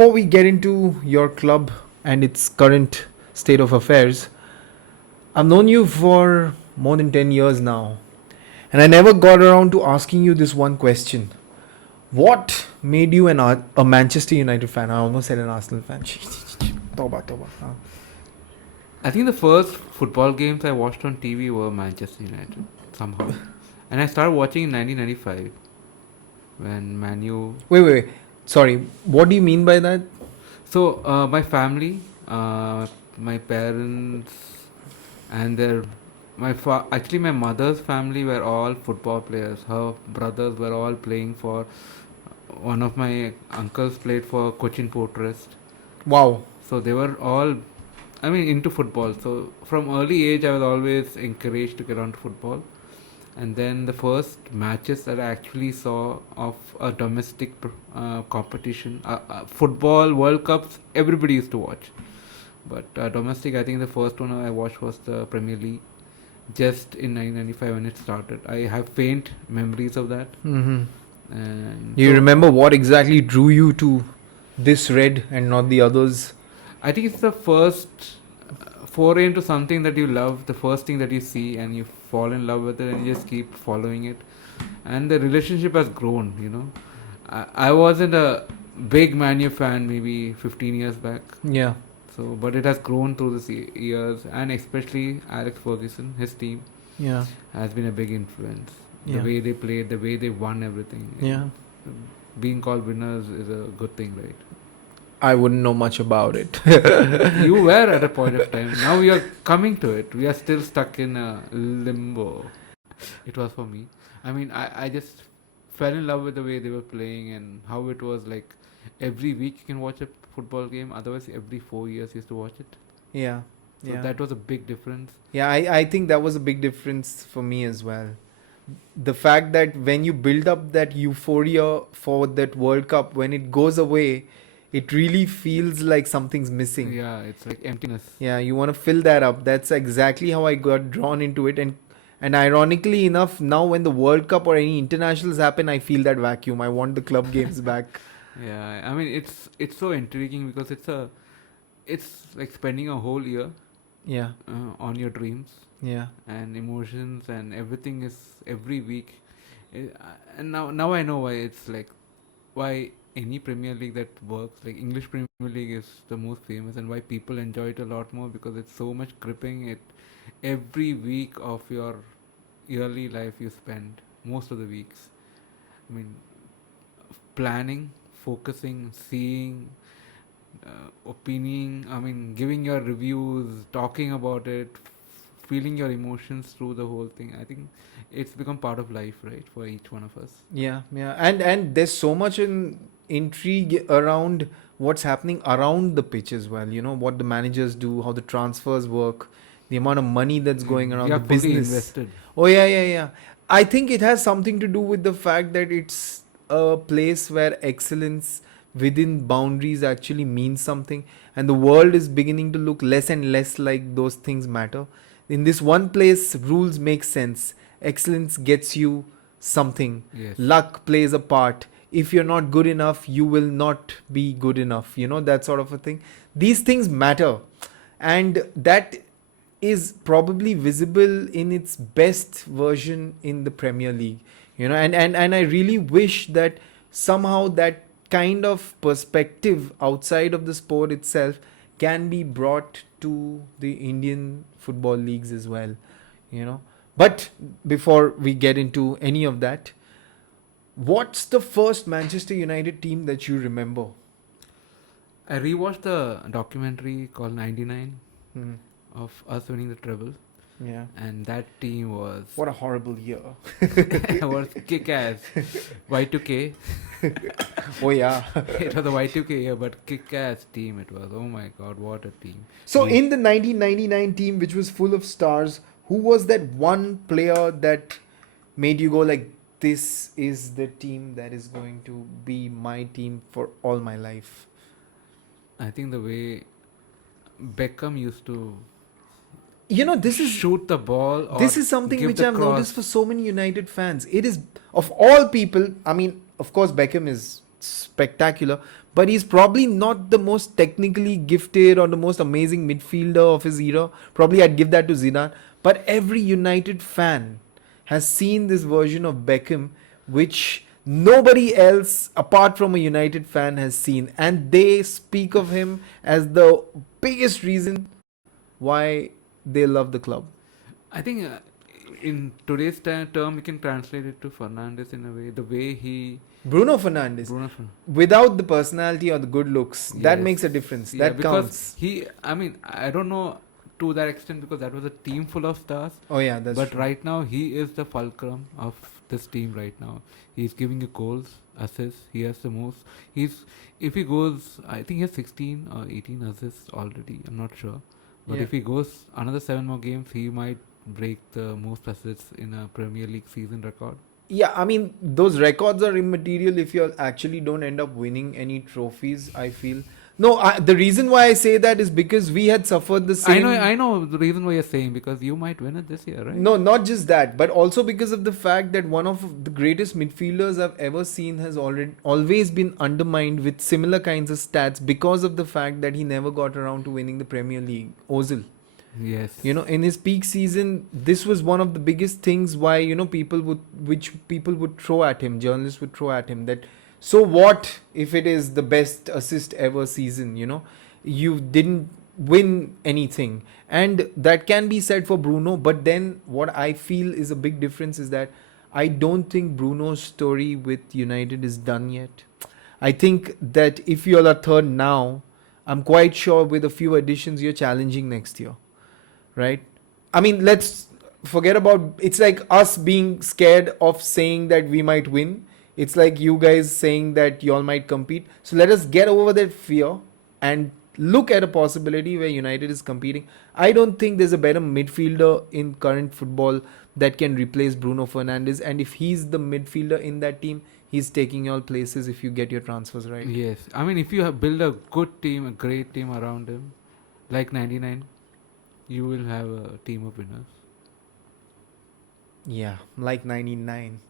Before we get into your club and its current state of affairs, I've known you for more than 10 years now, and I never got around to asking you this one question. What made you a Manchester United fan? I almost said an Arsenal fan. Toba, toba. I think the first football games I watched on TV were Manchester United somehow, and I started watching in 1995 when Manu. Wait. Sorry, what do you mean by that? So my family, my parents, and actually my mother's family were all football players. Her brothers were all playing for. One of my uncles played for Cochin Port Trust. Wow. So they were all, I mean, into football. So from early age, I was always encouraged to get onto football. And then the first matches that I actually saw of a domestic competition, football World Cups, everybody used to watch. But domestic, I think the first one I watched was the Premier League, just in 1995 when it started. I have faint memories of that. Mm-hmm. And You remember what exactly drew you to this red and not the others? I think it's the first foray into something that you love, the first thing that you see, and you fall in love with it, and you just keep following it. And the relationship has grown, I wasn't a big Man U fan maybe 15 years back. Yeah. So, but it has grown through the years, and especially Alex Ferguson, his team, Yeah. has been a big influence. The Yeah. way they played, the way they won everything. Yeah. Being called winners is a good thing, right? I wouldn't know much about it. You were at a point of time. Now we are coming to it. We are still stuck in a limbo. It was for me. I mean, I just fell in love with the way they were playing and how it was like every week you can watch a football game. Otherwise, every 4 years you used to watch it. Yeah. So Yeah. that was a big difference. Yeah, I think that was a big difference for me as well. The fact that when you build up that euphoria for that World Cup, when it goes away, it really feels like something's missing. Yeah, it's like emptiness. Yeah, you want to fill that up. That's exactly how I got drawn into it. And ironically enough, now when the World Cup or any internationals happen, I feel that vacuum. I want the club games back. Yeah, I mean it's so intriguing because it's like spending a whole year Yeah, on your dreams yeah, and emotions and everything is every week. And now I know why it's like why any Premier League that works, like English Premier League is the most famous, and why people enjoy it a lot more because it's so much gripping. It every week of your yearly life you spend most of the weeks. I mean, planning, focusing, seeing, opinion. I mean, giving your reviews, talking about it, feeling your emotions through the whole thing. I think it's become part of life, right, for each one of us. yeah, yeah. And there's so much intrigue around what's happening around the pitch as well. You know what the managers do, how the transfers work, the amount of money that's going around, We are the fully business. invested. Oh yeah. I think it has something to do with the fact that it's a place where excellence within boundaries actually means something, and the world is beginning to look less and less like those things matter. In this one place, rules make sense. Excellence gets you something. Yes. Luck plays a part. If you're not good enough, you will not be good enough. You know, that sort of a thing. These things matter. And that is probably visible in its best version in the Premier League. You know, and I really wish that somehow that kind of perspective outside of the sport itself can be brought to the Indian football leagues as well, you know. But before we get into any of that, what's the first Manchester United team that you remember? I rewatched the documentary called 99 Hmm. of us winning the treble, Yeah. and that team was What a horrible year. was kick ass. Y2K. Oh yeah. It was a Y2K year, but kick ass team it was. Oh my god, what a team. So We- in the 1999 team, which was full of stars, who was that one player that made you go like, this is the team that is going to be my team for all my life? I think the way Beckham used to You know, this is shoot the ball. Or this is something give which the I've cross. noticed for so many United fans. It is, of all people, I mean, of course, Beckham is spectacular, but he's probably not the most technically gifted or the most amazing midfielder of his era. Probably I'd give that to Zidane. But every United fan has seen this version of Beckham, which nobody else apart from a United fan has seen, and they speak of him as the biggest reason why they love the club. I think in today's term, we can translate it to Fernandes in a way. The way he Bruno Fernandes, Bruno Fernandes. without the personality or the good looks, that Yes. makes a difference. Yeah, That because counts. I mean, I don't know to that extent because that was a team full of stars. Oh yeah, that's But true. right now, he is the fulcrum of this team right now. He's giving you goals, assists. He has the most. If he goes, I think he has 16 or 18 assists already. I'm not sure. But Yeah. if he goes another 7 more games, he might break the most assists in a Premier League season record. Yeah, I mean, those records are immaterial if you actually don't end up winning any trophies, I feel. No, the reason why I say that is because we had suffered the same. I know the reason why you're saying because you might win it this year, right? No, not just that, but also because of the fact that one of the greatest midfielders I've ever seen has always been undermined with similar kinds of stats because of the fact that he never got around to winning the Premier League. Ozil. Yes. You know, in his peak season, this was one of the biggest things why, you know, people would throw at him, journalists would throw at him that, so what if it is the best assist ever season, you know, you didn't win anything. And that can be said for Bruno, but then what I feel is a big difference is that I don't think Bruno's story with United is done yet. I think that if you're a third now, I'm quite sure with a few additions you're challenging next year. Right? I mean, let's forget about it's like us being scared of saying that we might win. It's like you guys saying that y'all might compete. So let us get over that fear and look at a possibility where United is competing. I don't think there's a better midfielder in current football that can replace Bruno Fernandes. And if he's the midfielder in that team, he's taking all places if you get your transfers right. Yes. I mean, if you have build a good team, a great team around him, like 99, you will have a team of winners. Yeah, like 99.